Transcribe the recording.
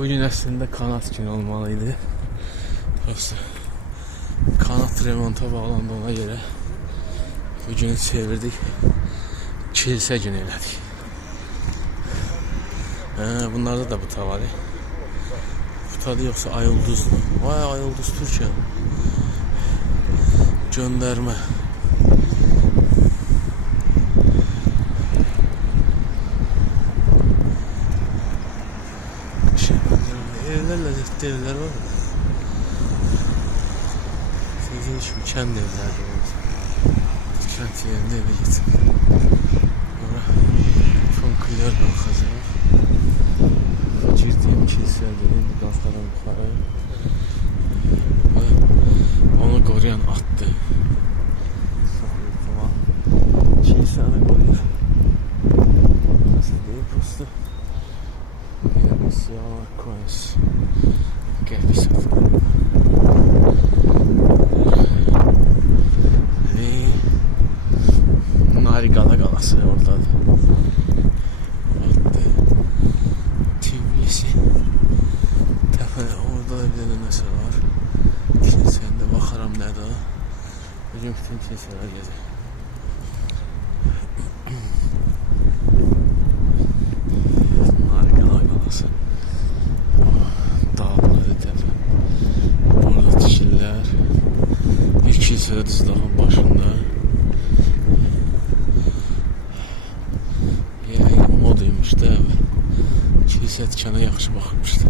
Bugün əslində kanat günü olmalıydı. Prosta kanat remonta bağlandı, ona görə bugünü çevirdik. Kilsə günü elədik. Bunlarda da buta var. Butadı yoxsa ayıldızlı. Vay, ayıldız Türkiye. Göndərmə. Evler lezzetli evler var. Sizin hiç kendi evler var. Kent yerinde eve gitsin. Sonra funkülör bakacağım. Girdiğim kilise dedim, buradan falan yukarı. Onu koruyan attı. Kiliseyi koruyor. Nasıl değil prosto? Siyah coins. Gel satın. Narigala galası oradadır. Attı. Tbilisi. Orada bir dənə nəsə var. Kilisəndə baxaram nədə o. Bugün bütün kilisələr gəzir. Narigala galası. Dağlıdır təpə. Orada tikirlər. Bir kilisədə düz dağın başında. Moduymuş da. Kilisə tikənə yaxşı baxmışdı.